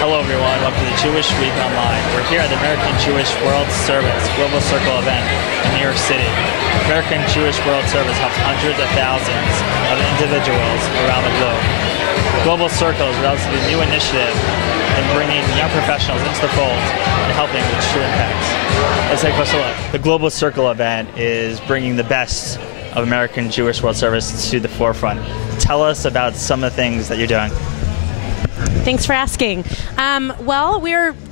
Hello everyone, welcome to the Jewish Week Online. We're here at the American Jewish World Service Global Circle event in New York City. American Jewish World Service helps hundreds of thousands of individuals around the globe. Global Circle is a relatively new initiative in bringing young professionals into the fold and helping with true impact. Let's take a closer look. The Global Circle event is bringing the best of American Jewish World Service to the forefront. Tell us about some of the things that you're doing. Thanks for asking. Well,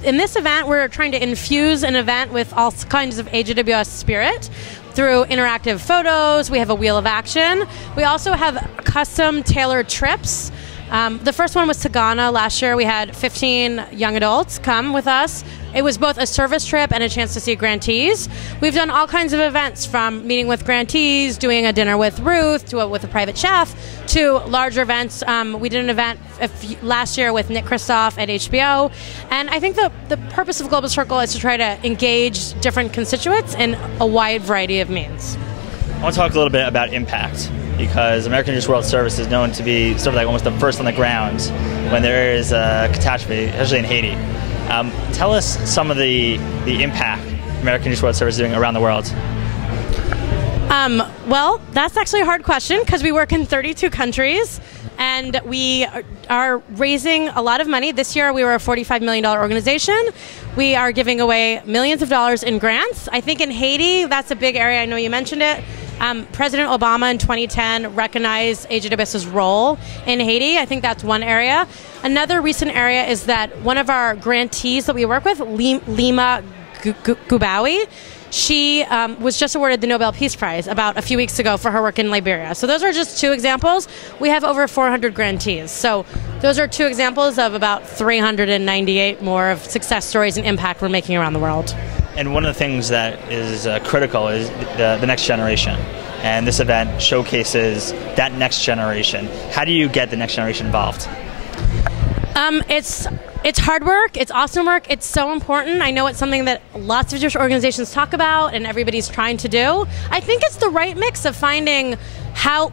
in this event, we're trying to infuse an event with all kinds of AJWS spirit through interactive photos. We have a wheel of action. We also have custom tailored trips. The first one was to Ghana last year. We had 15 young adults come with us. It was both a service trip and a chance to see grantees. We've done all kinds of events, from meeting with grantees, doing a dinner with Ruth, with a private chef, to larger events. We did an event last year with Nick Kristof at HBO. And I think the purpose of Global Circle is to try to engage different constituents in a wide variety of means. I want to talk a little bit about impact, because American Jewish World Service is known to be sort of like almost the first on the ground when there is a catastrophe, especially in Haiti. Tell us some of the impact American Jewish World Service is doing around the world. Well, that's actually a hard question, because we work in 32 countries and we are raising a lot of money. This year we were a $45 million organization. We are giving away millions of dollars in grants. I think in Haiti, that's a big area. I know you mentioned it. President Obama in 2010 recognized AJWS's role in Haiti. I think that's one area. Another recent area is that one of our grantees that we work with, Lima Gubawi, she was just awarded the Nobel Peace Prize about a few weeks ago for her work in Liberia. So those are just two examples. We have over 400 grantees. So those are two examples of about 398 more of success stories and impact we're making around the world. And one of the things that is critical is the next generation. And this event showcases that next generation. How do you get the next generation involved? It's hard work. It's awesome work. It's so important. I know it's something that lots of Jewish organizations talk about and everybody's trying to do. I think it's the right mix of finding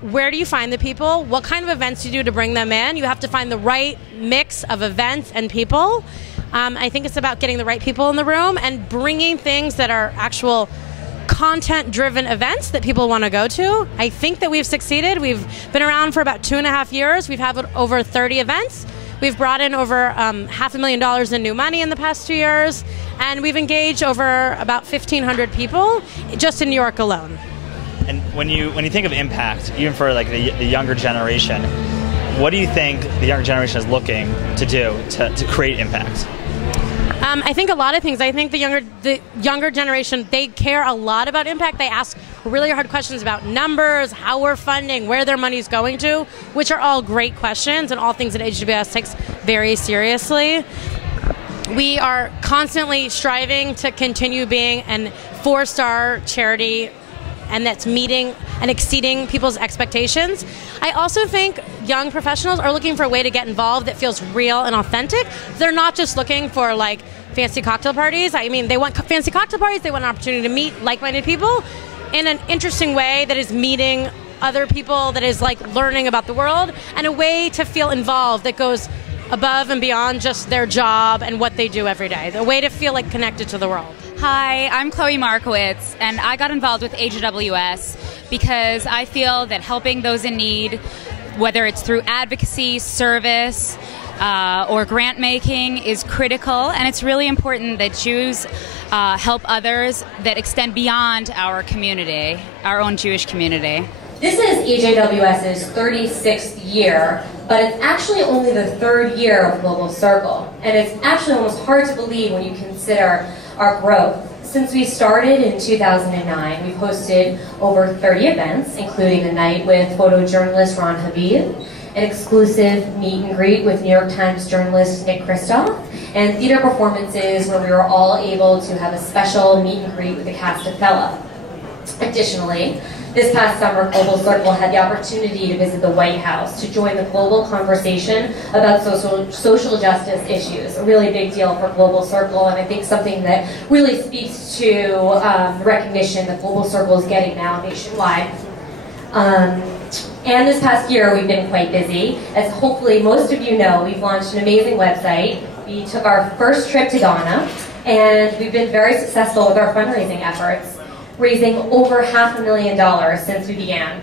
where do you find the people, what kind of events you do to bring them in. You have to find the right mix of events and people. I think it's about getting the right people in the room and bringing things that are actual content-driven events that people want to go to. I think that we've succeeded. We've been around for about 2.5 years. We've had over 30 events. We've brought in over $500,000 in new money in the past 2 years, and we've engaged over about 1,500 people just in New York alone. And when you think of impact, even for like the younger generation, what do you think the younger generation is looking to do to create impact? I think a lot of things. I think the younger generation, they care a lot about impact. They ask really hard questions about numbers, how we're funding, where their money's going to, which are all great questions and all things that AJWS takes very seriously. We are constantly striving to continue being a 4-star charity, and that's meeting and exceeding people's expectations. I also think young professionals are looking for a way to get involved that feels real and authentic. They're not just looking for like fancy cocktail parties. I mean, they want fancy cocktail parties. They want an opportunity to meet like-minded people in an interesting way that is meeting other people, that is like learning about the world, and a way to feel involved that goes above and beyond just their job and what they do every day. A way to feel like connected to the world. Hi, I'm Chloe Markowitz, and I got involved with AJWS because I feel that helping those in need, whether it's through advocacy, service, or grant making, is critical, and it's really important that Jews help others that extend beyond our community, our own Jewish community. This is AJWS's 36th year, but it's actually only the 3rd year of Global Circle, and it's actually almost hard to believe when you consider our growth. Since we started in 2009, we've hosted over 30 events, including a night with photojournalist Ron Habib, an exclusive meet and greet with New York Times journalist Nick Kristof, and theater performances where we were all able to have a special meet and greet with the cast of Fella. Additionally, this past summer, Global Circle had the opportunity to visit the White House to join the global conversation about social justice issues. A really big deal for Global Circle, and I think something that really speaks to the recognition that Global Circle is getting now nationwide. And this past year, we've been quite busy. As hopefully most of you know, we've launched an amazing website, we took our first trip to Ghana, and we've been very successful with our fundraising efforts, raising over $500,000 since we began,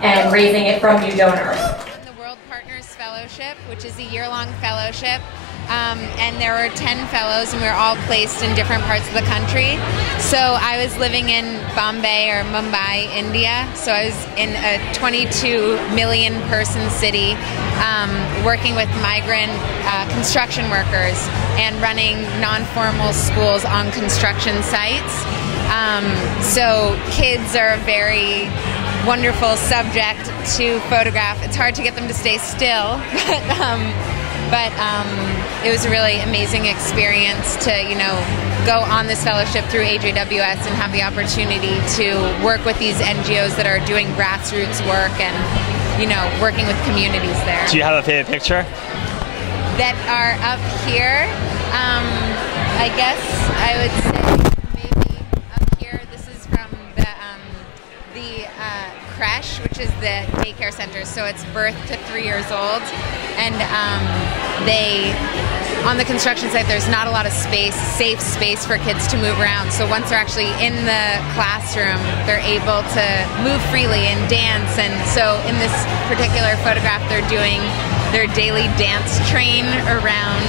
and raising it from new donors. The World Partners Fellowship, which is a year-long fellowship, and there were 10 fellows, and we were all placed in different parts of the country. So I was living in Bombay or Mumbai, India. So I was in a 22 million person city, working with migrant construction workers and running non-formal schools on construction sites. So kids are a very wonderful subject to photograph. It's hard to get them to stay still, but it was a really amazing experience to, go on this fellowship through AJWS and have the opportunity to work with these NGOs that are doing grassroots work and, working with communities there. Do you have a favorite picture? That are up here, I guess I would say maybe up here. This is from the creche, which is the daycare center. So it's birth to 3 years old, and on the construction site, there's not a lot of safe space for kids to move around. So once they're actually in the classroom, they're able to move freely and dance. And so in this particular photograph, they're doing their daily dance train around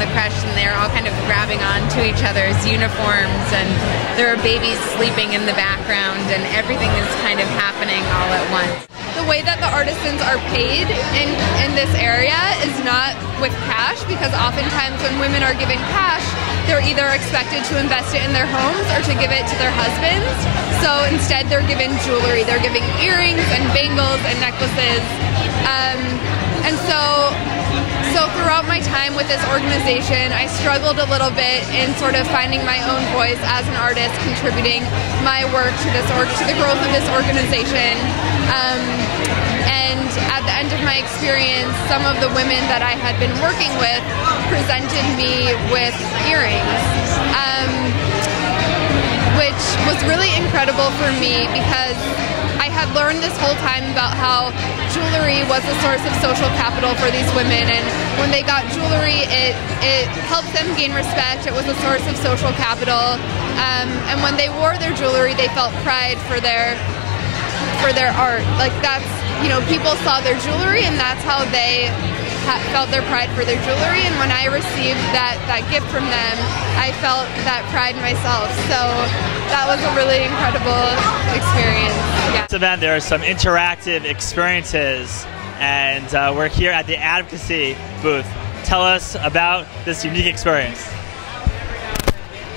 the creche, and they're all kind of grabbing onto each other's uniforms, and there are babies sleeping in the background, and everything is kind of happening all at once. The way that the artisans are paid in this area is not with cash, because oftentimes when women are given cash, they're either expected to invest it in their homes or to give it to their husbands. So instead they're given jewelry. They're giving earrings and bangles and necklaces. And so throughout my time with this organization, I struggled a little bit in sort of finding my own voice as an artist, contributing my work to the growth of this organization. And at the end of my experience, some of the women that I had been working with presented me with earrings, which was really incredible for me, because I had learned this whole time about how jewelry was a source of social capital for these women, and when they got jewelry, it helped them gain respect. It was a source of social capital, and when they wore their jewelry, they felt pride for their art. Like, that's, people saw their jewelry, and that's how they felt their pride for their jewelry. And when I received that gift from them, I felt that pride myself. So that was a really incredible experience. Yeah. This event, there are some interactive experiences, and we're here at the advocacy booth. Tell us about this unique experience.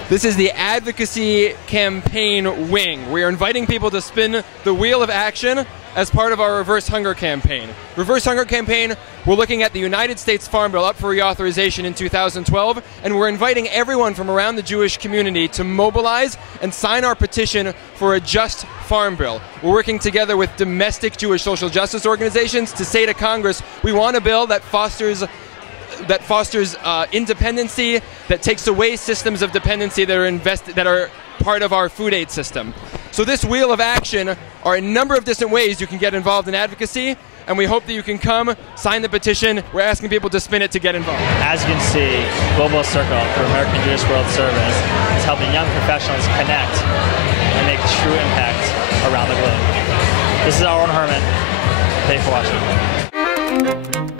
This is the advocacy campaign wing. We are inviting people to spin the wheel of action as part of our Reverse Hunger campaign. Reverse Hunger campaign, we're looking at the United States Farm Bill up for reauthorization in 2012, and we're inviting everyone from around the Jewish community to mobilize and sign our petition for a just farm bill. We're working together with domestic Jewish social justice organizations to say to Congress, we want a bill that fosters independency, that takes away systems of dependency that are part of our food aid system. So this wheel of action are a number of different ways you can get involved in advocacy, and we hope that you can come, sign the petition. We're asking people to spin it to get involved. As you can see, Global Circle for American Jewish World Service is helping young professionals connect and make true impact around the globe. This is Aaron Herman. Thanks for watching.